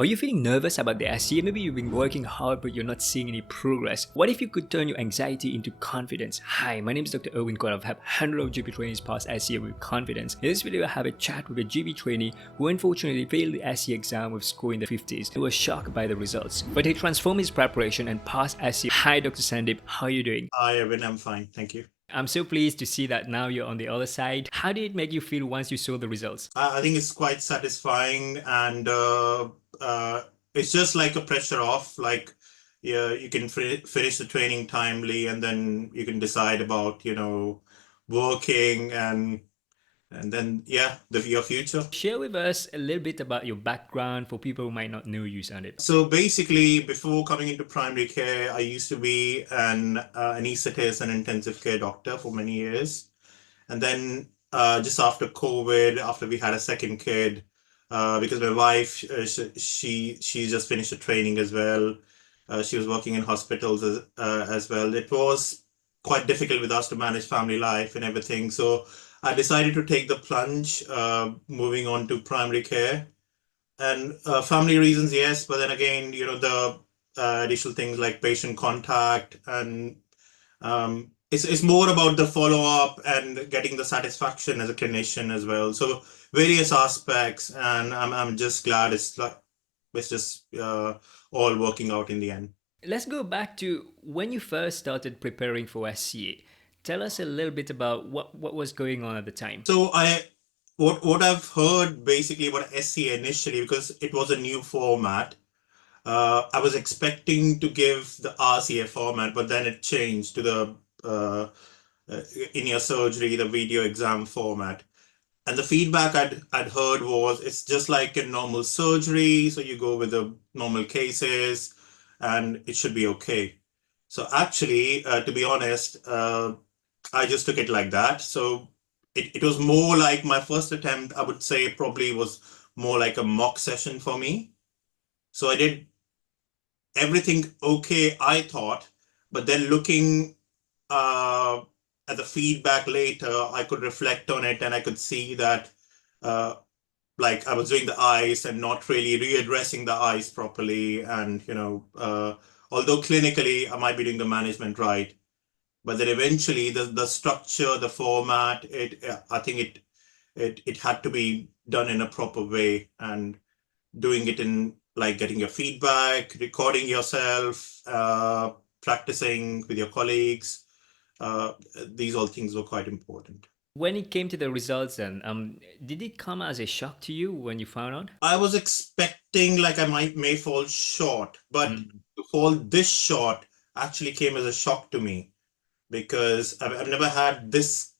Are you feeling nervous about the SCA? Maybe you've been working hard but you're not seeing any progress. What if you could turn your anxiety into confidence? Hi, my name is Dr. Erwin Kwun. I've helped hundreds of GP trainees pass SCA with confidence. In this video, I have a chat with a GP trainee who unfortunately failed the SCA exam with score in the 50s. He was shocked by the results, but he transformed his preparation and passed SCA. Hi, Dr. Sandeep. How are you doing? Hi, Erwin. I'm fine. Thank you. I'm so pleased to see that now you're on the other side. How did it make you feel once you saw the results? I think it's quite satisfying, and it's just like a pressure off. Like, yeah, you can finish the training timely, and then you can decide about, working and then your future. Share with us a little bit about your background for people who might not know you, Sandeep. So basically, before coming into primary care, I used to be an anesthetist and intensive care doctor for many years. And then just after COVID, after we had a second kid, because my wife, she just finished a training as well. She was working in hospitals as well. It was quite difficult with us to manage family life and everything. So I decided to take the plunge, moving on to primary care. And family reasons, yes, but then again, the additional things like patient contact and it's more about the follow-up and getting the satisfaction as a clinician as well. So various aspects, and I'm just glad it's just all working out in the end. Let's go back to when you first started preparing for SCA. Tell us a little bit about what was going on at the time. So what I've heard basically about SCA initially, because it was a new format, I was expecting to give the RCA format, but then it changed to the in your surgery, the video exam format. And the feedback I'd heard was it's just like a normal surgery. So you go with the normal cases and it should be okay. So actually, to be honest, I just took it like that. So it was more like my first attempt, I would say probably was more like a mock session for me. So I did everything okay, I thought, but then looking at the feedback later, I could reflect on it and I could see that like I was doing the eyes and not really readdressing the eyes properly. And, although clinically I might be doing the management right, but then eventually the structure, the format, I think it had to be done in a proper way, and doing it in like getting your feedback, recording yourself, practicing with your colleagues. These all things were quite important. When it came to the results then, did it come as a shock to you when you found out? I was expecting like I may fall short, but to fall this short actually came as a shock to me, because I've never had this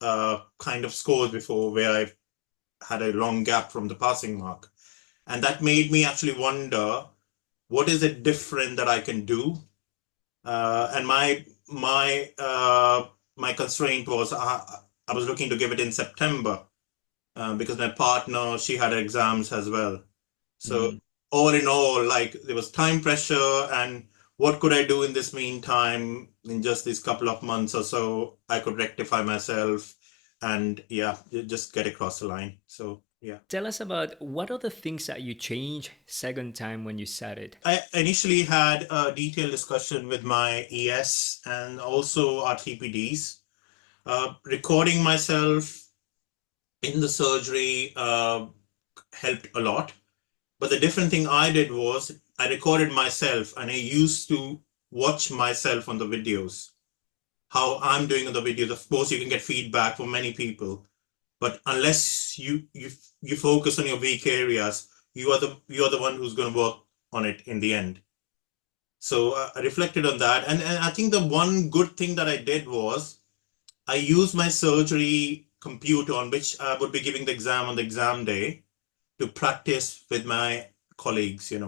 kind of scores before where I've had a long gap from the passing mark. And that made me actually wonder, what is it different that I can do? And my constraint was I was looking to give it in September, because my partner, she had exams as well. So all in all, like there was time pressure, and what could I do in this meantime in just these couple of months or so I could rectify myself and just get across the line. So yeah. Tell us about what are the things that you changed second time when you started? I initially had a detailed discussion with my ES and also our TPDs. Recording myself in the surgery helped a lot. But the different thing I did was I recorded myself and I used to watch myself on the videos, how I'm doing on the videos. Of course, you can get feedback from many people, but unless you focus on your weak areas, you are the one who's going to work on it in the end. So I reflected on that. And I think the one good thing that I did was I used my surgery computer on which I would be giving the exam on the exam day to practice with my colleagues, in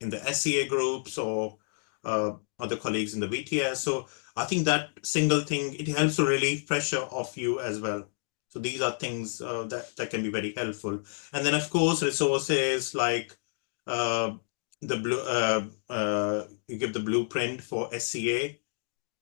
the SCA groups or other colleagues in the VTS. So I think that single thing, it helps to relieve pressure off you as well. So these are things that can be very helpful. And then of course, resources like you give the blueprint for SCA.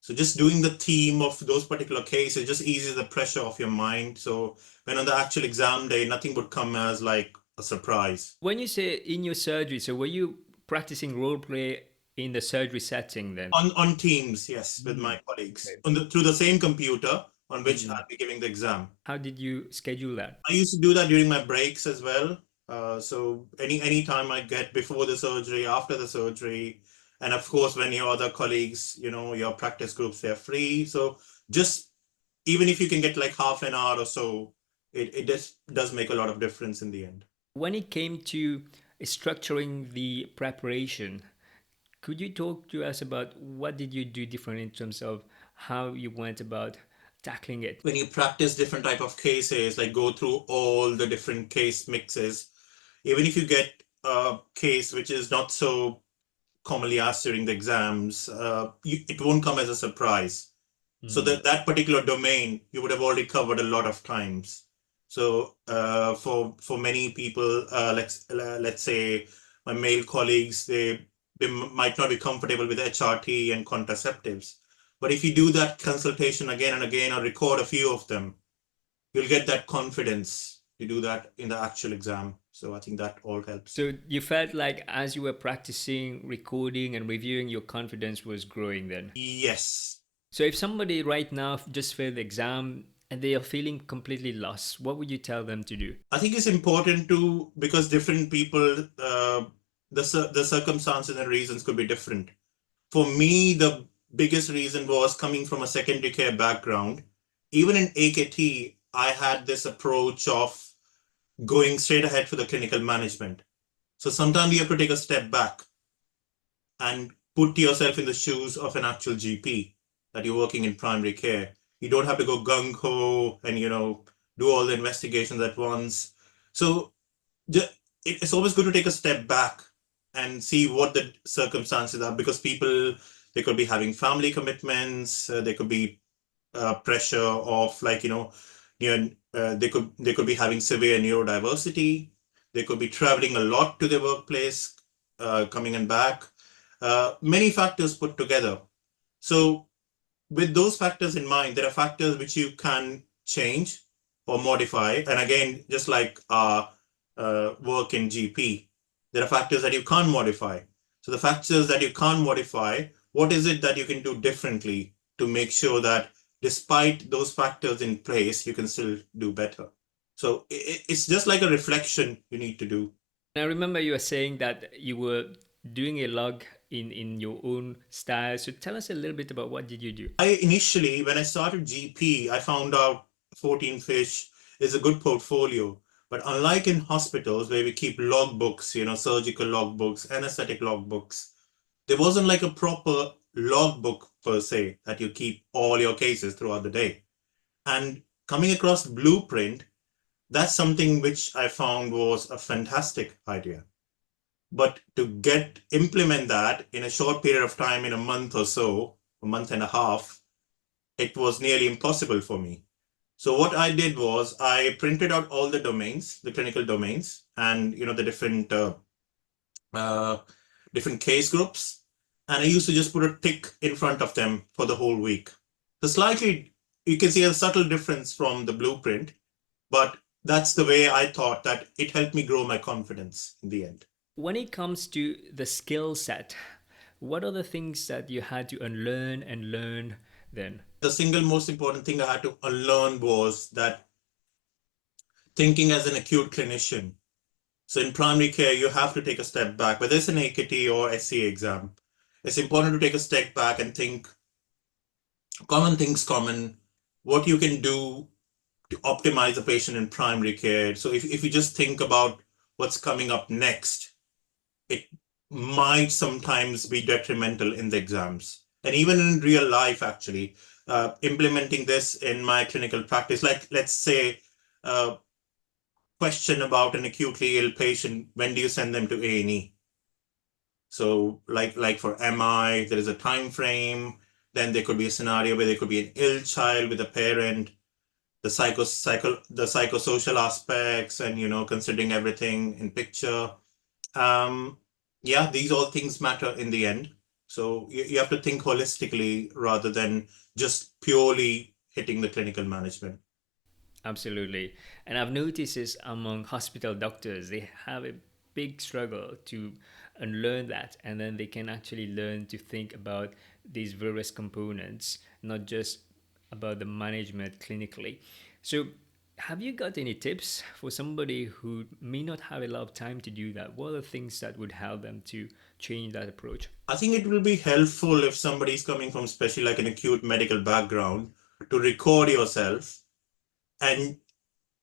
So just doing the theme of those particular cases just eases the pressure off your mind. So when on the actual exam day, nothing would come as like a surprise. When you say in your surgery, so were you practicing role play in the surgery setting then? On Teams, yes, with Mm. my colleagues Okay. through the same computer on which Mm. I'll be giving the exam. How did you schedule that? I used to do that during my breaks as well. So any time I get before the surgery, after the surgery, and of course when your other colleagues, your practice groups, they're free. So just even if you can get like half an hour or so, it just does make a lot of difference in the end. When it came to structuring the preparation, could you talk to us about what did you do different in terms of how you went about tackling it? When you practice different type of cases, like go through all the different case mixes, even if you get a case which is not so commonly asked during the exams, it won't come as a surprise. So that particular domain you would have already covered a lot of times. So for many people, let's say my male colleagues, they might not be comfortable with HRT and contraceptives. But if you do that consultation again and again or record a few of them, you'll get that confidence to do that in the actual exam. So I think that all helps. So you felt like as you were practicing, recording, and reviewing, your confidence was growing then? Yes. So if somebody right now just failed the exam and they are feeling completely lost, what would you tell them to do? I think it's important to, because different people, the circumstances and reasons could be different. For me, the biggest reason was coming from a secondary care background. Even in AKT, I had this approach of going straight ahead for the clinical management. So sometimes you have to take a step back and put yourself in the shoes of an actual GP that you're working in primary care. You don't have to go gung ho and do all the investigations at once. So it's always good to take a step back and see what the circumstances are, because people, they could be having family commitments, they could be pressure of they could be having severe neurodiversity, they could be traveling a lot to their workplace, coming and back, many factors put together. So with those factors in mind, there are factors which you can change or modify. And again, just like our work in GP, there are factors that you can't modify. So the factors that you can't modify, what is it that you can do differently to make sure that despite those factors in place, you can still do better? So it's just like a reflection you need to do. I remember you were saying that you were doing a log in your own style. So tell us a little bit about what did you do? Initially, when I started GP, I found out 14 fish is a good portfolio. But unlike in hospitals where we keep logbooks, surgical logbooks, anesthetic logbooks, there wasn't like a proper logbook per se that you keep all your cases throughout the day. And coming across Blueprint, that's something which I found was a fantastic idea. But to implement that in a short period of time, in a month or so, a month and a half, it was nearly impossible for me. So what I did was I printed out all the domains, the clinical domains, and the uh, different case groups, and I used to just put a tick in front of them for the whole week. So slightly, you can see a subtle difference from the Blueprint, but that's the way I thought that it helped me grow my confidence in the end. When it comes to the skill set, what are the things that you had to unlearn and learn then? The single most important thing I had to unlearn was that thinking as an acute clinician. So in primary care, you have to take a step back, whether it's an AKT or SCA exam. It's important to take a step back and think common things common, what you can do to optimize the patient in primary care. So if you just think about what's coming up next, it might sometimes be detrimental in the exams. And even in real life, actually, implementing this in my clinical practice, like let's say, question about an acutely ill patient, when do you send them to A&E? So like for MI, there is a time frame. Then there could be a scenario where there could be an ill child with a parent, the the psychosocial aspects, and considering everything in picture. Um, yeah, these all things matter in the end. So you have to think holistically rather than just purely hitting the clinical management. Absolutely. And I've noticed this among hospital doctors. They have a big struggle to unlearn that, and then they can actually learn to think about these various components, not just about the management clinically. So, have you got any tips for somebody who may not have a lot of time to do that? What are the things that would help them to change that approach? I think it will be helpful if somebody's coming from, especially like an acute medical background, to record yourself and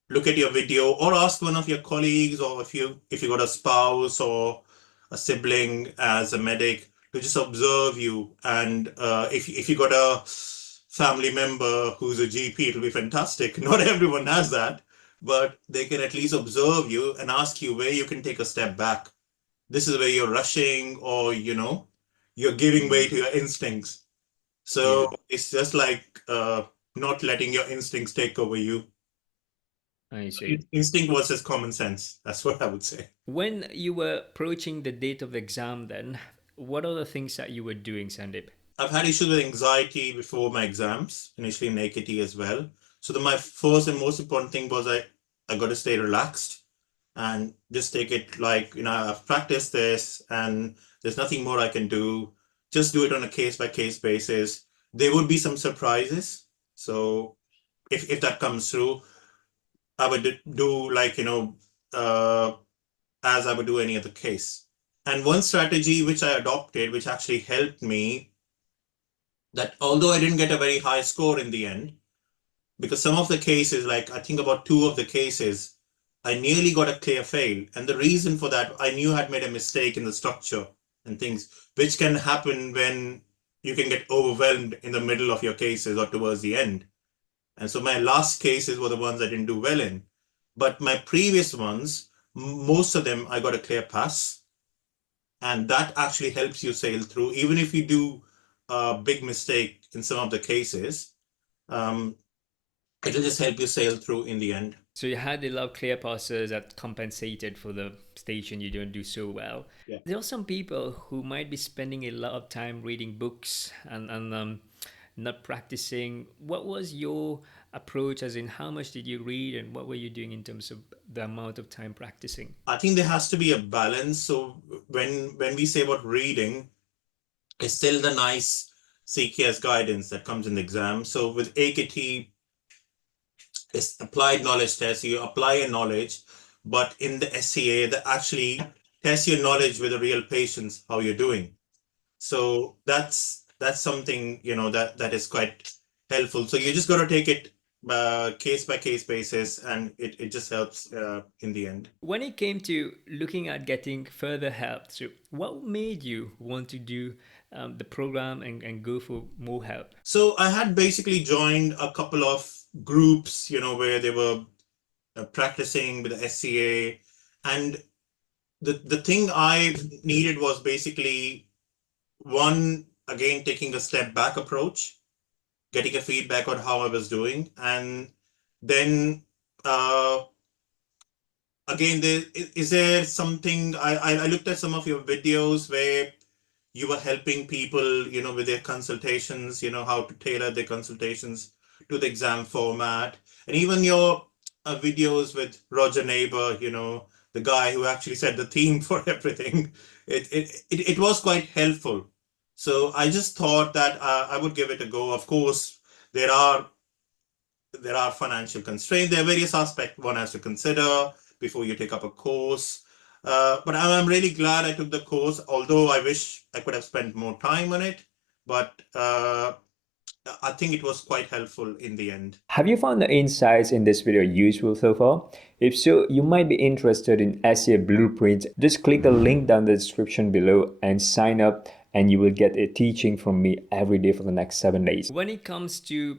look at your video, or ask one of your colleagues, or if you got a spouse or a sibling as a medic, to just observe you. And if you got a family member who's a GP, it'll be fantastic. Not everyone has that, but they can at least observe you and ask you where you can take a step back. This is where you're rushing, or you're giving way to your instincts. Yeah, So it's just like not letting your instincts take over you. I see. Instinct versus common sense. That's what I would say. When you were approaching the date of the exam, then what are the things that you were doing, Sandeep? I've had issues with anxiety before my exams, initially in AKT as well. So my first and most important thing was I got to stay relaxed and just take it like, I've practiced this and there's nothing more I can do. Just do it on a case by case basis. There would be some surprises. So if that comes through, I would do like, uh, as I would do any other case. And one strategy which I adopted, which actually helped me, that although I didn't get a very high score in the end, because some of the cases, like I think about two of the cases, I nearly got a clear fail. And the reason for that, I knew I had made a mistake in the structure and things, which can happen when you can get overwhelmed in the middle of your cases or towards the end. And so my last cases were the ones I didn't do well in. But my previous ones, most of them, I got a clear pass. And that actually helps you sail through, even if you do a big mistake in some of the cases. Um, it'll just help you sail through in the end. So you had a lot of clear passes that compensated for the station you don't do so well. Yeah. There are some people who might be spending a lot of time reading books and not practicing. What was your approach, as in how much did you read and what were you doing in terms of the amount of time practicing? I think there has to be a balance. So when we say about reading, it's still the nice CKS guidance that comes in the exam. So with AKT, it's applied knowledge test. You apply your knowledge, but in the SCA, they actually test your knowledge with the real patients, how you're doing. So that's something that is quite helpful. So you just got to take it case by case basis, and it just helps in the end. When it came to looking at getting further help, so what made you want to do the program and go for more help? So I had basically joined a couple of groups, where they were practicing with the SCA, and the thing I needed was basically one, again, taking a step back approach, getting a feedback on how I was doing, and then uh, again, is there something I looked at some of your videos where you were helping people, with their consultations, how to tailor their consultations to the exam format, and even your videos with Roger Neighbor, the guy who actually set the theme for everything. It was quite helpful. So I just thought that I would give it a go. Of course, there are financial constraints. There are various aspects one has to consider before you take up a course. But I'm really glad I took the course, although I wish I could have spent more time on it. But I think it was quite helpful in the end. Have you found the insights in this video useful so far? If so, you might be interested in SCA Blueprint. Just click the link down the description below and sign up, and you will get a teaching from me every day for the next 7 days. When it comes to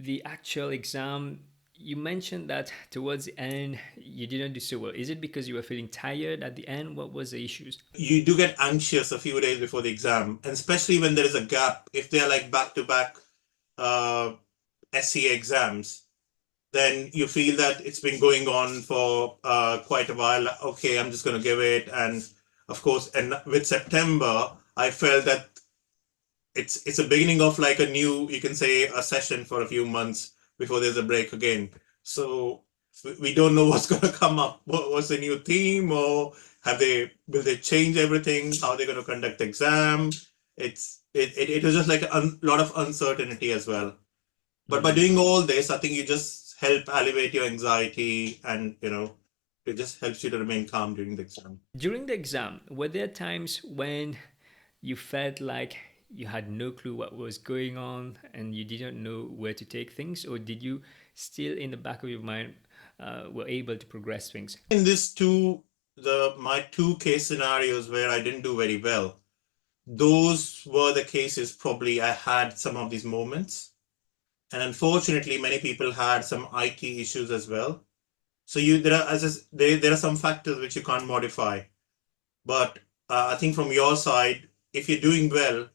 the actual exam, you mentioned that towards the end you didn't do so well. Is it because you were feeling tired at the end? What was the issues? You do get anxious a few days before the exam, and especially when there is a gap. If they're like back to back SCA exams, then you feel that it's been going on for quite a while. Okay, I'm just going to give it. And of course, and with September, I felt that it's a beginning of like a new, you can say, a session for a few months before there's a break again. So we don't know what's going to come up. What's the new theme, or will they change everything? How are they going to conduct the exam? It was just like a lot of uncertainty as well. But by doing all this, I think you just help alleviate your anxiety, and it just helps you to remain calm during the exam. During the exam, were there times when you felt like you had no clue what was going on and you didn't know where to take things, or did you still in the back of your mind were able to progress things? In this my two case scenarios where I didn't do very well, those were the cases probably I had some of these moments. And unfortunately, many people had some IT issues as well. So there are some factors which you can't modify. But I think from your side, if you're doing well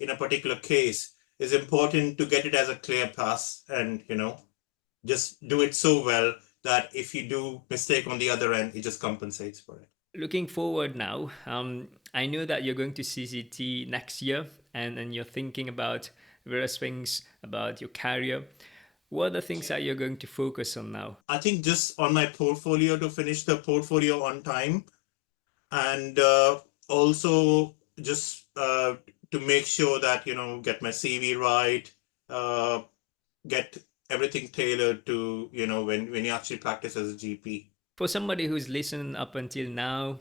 in a particular case, it's important to get it as a clear pass, and just do it so well that if you do mistake on the other end, it just compensates for it. Looking forward now, I know that you're going to CCT next year, and you're thinking about various things about your career. What are the things that you're going to focus on now? I think just on my portfolio, to finish the portfolio on time, and also just to make sure that get my CV right, uh, get everything tailored to when you actually practice as a GP. For somebody who's listened up until now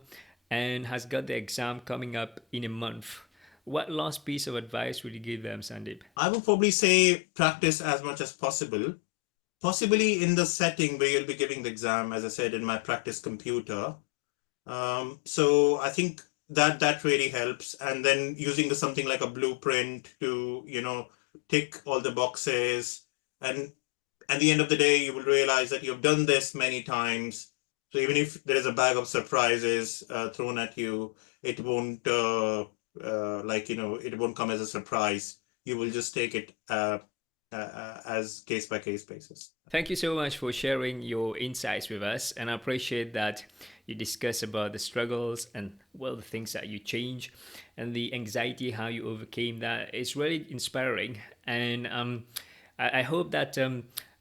and has got the exam coming up in a month, what last piece of advice would you give them, Sandeep? I would probably say practice as much as possible, possibly in the setting where you'll be giving the exam, as I said, in my practice computer. So I think that really helps. And then using something like a blueprint to, tick all the boxes. And at the end of the day, you will realize that you've done this many times. So even if there is a bag of surprises thrown at you, it won't it won't come as a surprise. You will just take it as case by case basis. Thank you so much for sharing your insights with us, and I appreciate that you discuss about the struggles and well the things that you change and the anxiety, how you overcame that. It's really inspiring, and I hope that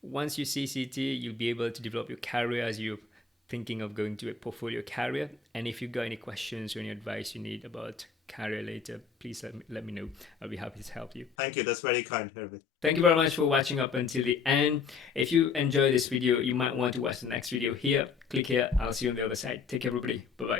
once you CCT, you'll be able to develop your career as you're thinking of going to a portfolio career. And if you've got any questions or any advice you need about career later, please let me know. I'll be happy to help you. Thank you. That's very kind, Hervey. Thank you very much for watching up until the end. If you enjoy this video, you might want to watch the next video here. Click here. I'll see you on the other side. Take care, everybody. Bye-bye.